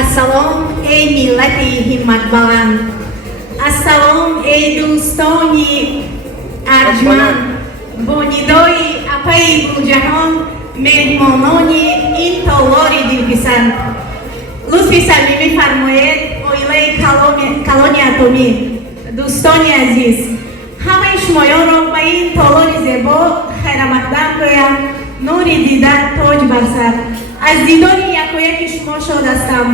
Асалом эй миллати ҳимматбаланд. Ассалом эй дӯстони арҷманд. Бо нидои апаи гулҷаҳон меҳмонони ин толори дилписанд. лутфи самимӣ фармоед оилаи калони атомӣ. дӯстони азиз, ҳамаи шумоёнро ба ин толори зебо хайрамақдам гӯям. нури дида тоҷ бар сар. аз дидори якояки шумо шод ҳастам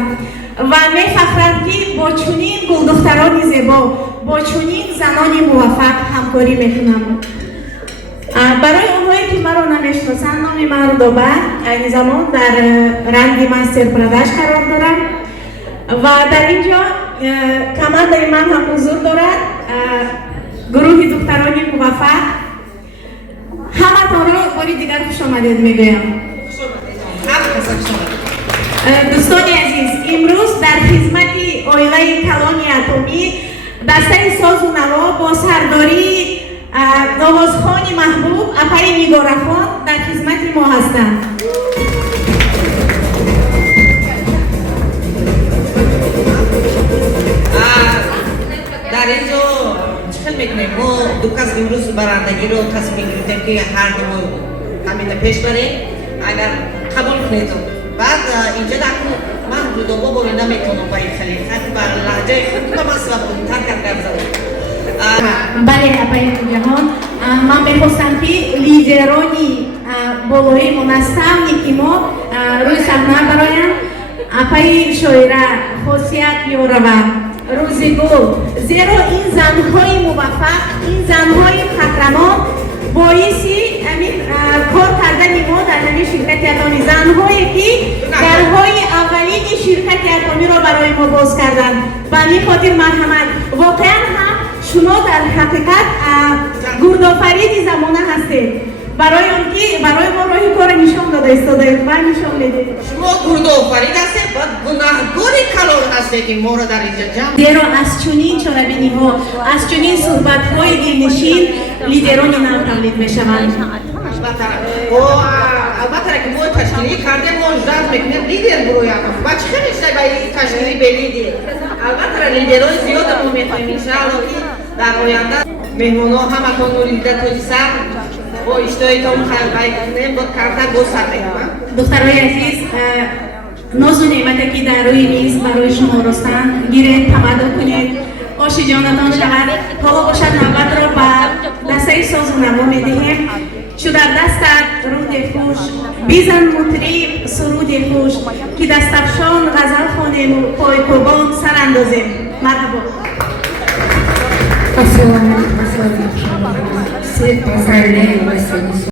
ва мефахрам ки бо чунин гулдухтарони зебо, бо чунин занони муваффақ ҳамкорӣ мекунам. барои онҳое ки маро намешиносанд, номи ман Рудоба Низамон дар ранги мастер продаж қарор дорам ва дар ин ҷо командаи ман ҳам ҳузур дорад. гурӯҳи духтарони муваффақ, ҳаматонро бори дигар хушомадед мегӯям. дӯстони азиз, имрӯз дар хизмати оилаи калони атомӣ дастаи созу наво бо сардории новозхони маҳбуб апаи Нигорахон дар хизмати мо ҳастанд. дар ин ҷо чӣ хел мекунем? мо ду кас имрӯз барандагиро тасмим гирифтем ки ҳар ду ҳамина пеш барем, агар қабул кунед. баъд инҷа ман Рудоба боре наметавонам ба ин халиқа ба лаҳҷаи худам асабонтар карда. бале апаи ҷаҳон, ман мехостам ки лидерони болои монастамники мо рӯи саҳна бароянд. апаи шоира хосият ёрава рӯзигул, зеро ин занҳои муваффақ, ин занҳои қаҳрамон боиси кор кардани мо дар ҳамин ширкати атомӣ, занҳое ки дарҳои аввалини ширкати атомиро барои мо боз карданд. ба ҳамин хотир марҳамат. воқеан ҳам шумо дар ҳақиқат гурдофариди замона ҳастед. барои он ки барои мо роҳи кора нишон дода истодаед ва нишон медед. шумо гурдофарид ҳастед, баъд гунаҳгори калон ҳастед ки моро дар инҷа ҷамъ. зеро аз чунин чорабиниҳо, аз чунин суҳбатҳои дилнишин лидерони нав тавлид мешаванд. албатта ки мо ташкилӣ кардем, мо жад мекунем лидер буроям. ба чӣ хел мешавад ба ин ташкилӣ белиди? албатта лидерҳои зиёда мо мехоҳем иншаалло ки дар оянда меҳмонҳо ҳаматон нури дида тоҷи сар бо иштоитон хайр кунем, бо карта бо сар мекунам. духтарои азиз, нозу неъмате ки дар рӯи миз барои шумо ростанд, гиред, тамаддо кунед, оши ҷонатон шавад. ҳоло бошад навбатро ба дастаи созу наво медиҳем. чу дар дастат руде хуш, бизан мутриб суруди хуш, ки дастафшон ғазал хонему пойкобон сар андозем. марҳабо. Спасибо, все поздравляю вас.